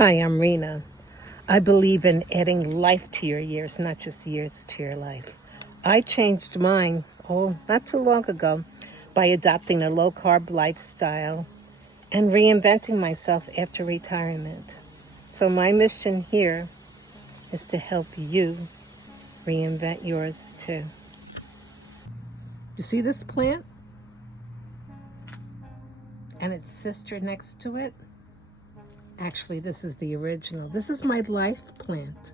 Hi, I'm Rina. I believe in adding life to your years, not just years to your life. I changed mine, not too long ago, by adopting a low-carb lifestyle and reinventing myself after retirement. So my mission here is to help you reinvent yours too. You see this plant? And its sister next to it? Actually, this is the original. This is my life plant.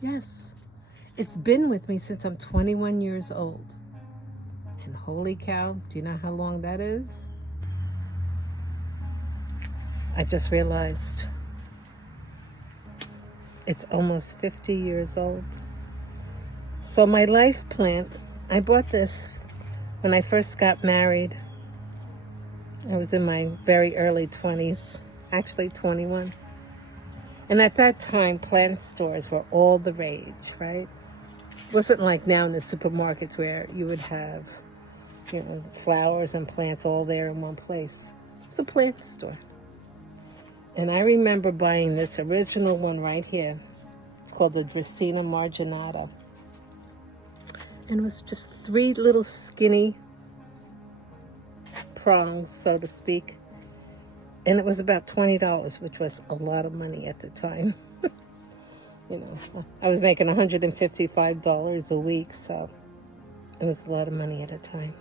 Yes. It's been with me since I'm 21 years old. And holy cow, do you know how long that is? I just realized it's almost 50 years old. So my life plant, I bought this when I first got married. I was in my very early 20s, actually 21. And at that time, plant stores were all the rage, right? It wasn't like now in the supermarkets where you would have, flowers and plants all there in one place. It was a plant store. And I remember buying this original one right here. It's called the Dracaena marginata. And it was just 3 little skinny prongs, so to speak. And it was about $20, which was a lot of money at the time. I was making $155 a week, so it was a lot of money at a time.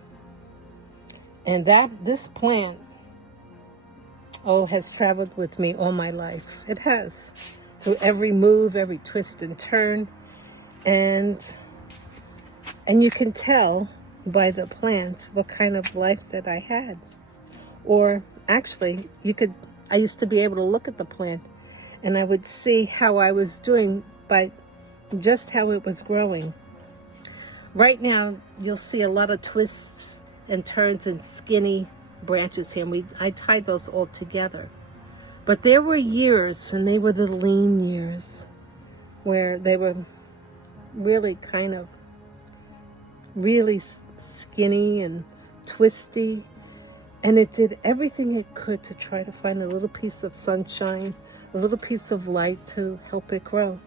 And this plant, has traveled with me all my life. It has, through every move, every twist and turn. And you can tell by the plant what kind of life that I had. Or actually, I used to be able to look at the plant and I would see how I was doing by just how it was growing. Right now, you'll see a lot of twists and turns and skinny branches here. And I tied those all together. But there were years, and they were the lean years, where they were really kind of really skinny and twisty. And it did everything it could to try to find a little piece of sunshine, a little piece of light to help it grow.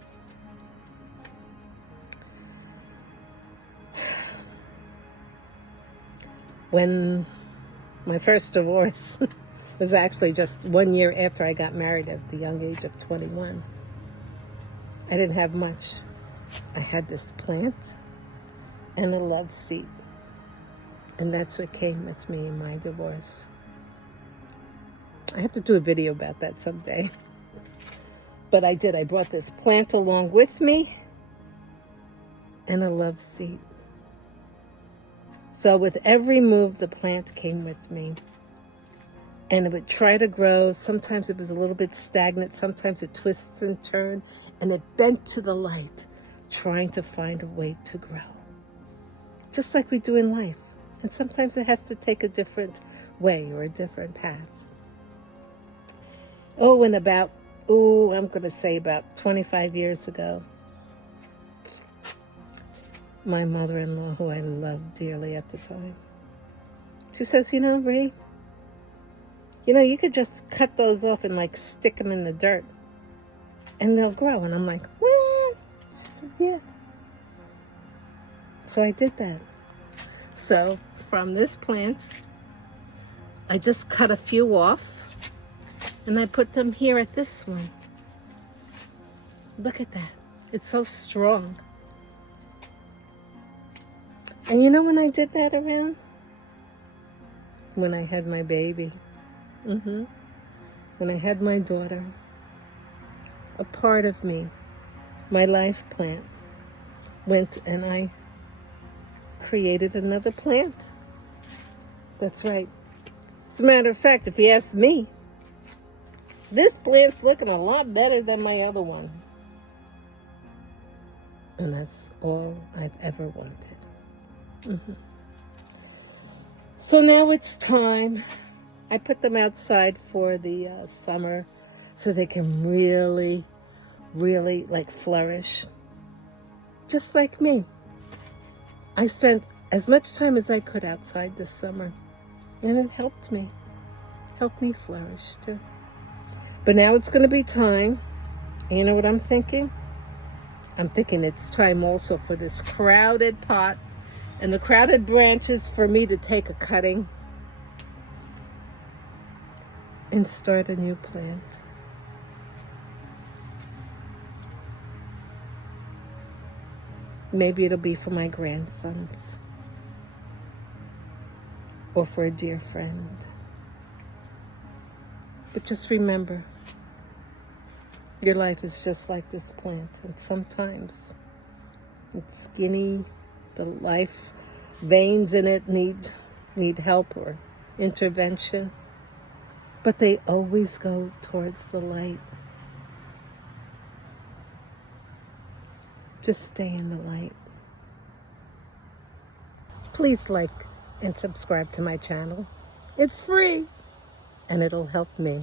When my first divorce was actually just 1 year after I got married at the young age of 21. I didn't have much. I had this plant and a love seat. And that's what came with me in my divorce. I have to do a video about that someday. But I did. I brought this plant along with me and a love seat. So with every move, the plant came with me. And it would try to grow. Sometimes it was a little bit stagnant. Sometimes it twists and turns. And it bent to the light, trying to find a way to grow. Just like we do in life. And sometimes it has to take a different way or a different path. And I'm going to say about 25 years ago, my mother-in-law, who I loved dearly at the time, she says, Ray, you could just cut those off and stick them in the dirt and they'll grow. And I'm like, what? She said, yeah. So I did that. So from this plant, I just cut a few off and I put them here at this one. Look at that. It's so strong. And when I did that around? When I had my baby. When I had my daughter. A part of me, my life plant, went and I created another plant. That's right. As a matter of fact, if you ask me, this plant's looking a lot better than my other one. And that's all I've ever wanted. So now it's time. I put them outside for the summer so they can really, really flourish. Just like me. I spent as much time as I could outside this summer, and it helped me flourish too. But now it's going to be time. You know what I'm thinking? I'm thinking it's time also for this crowded pot and the crowded branches for me to take a cutting and start a new plant. Maybe it'll be for my grandsons or for a dear friend. But just remember, your life is just like this plant, and sometimes it's skinny, the life veins in it need help or intervention, but they always go towards the light. Just stay in the light. Please like and subscribe to my channel. It's free, and it'll help me.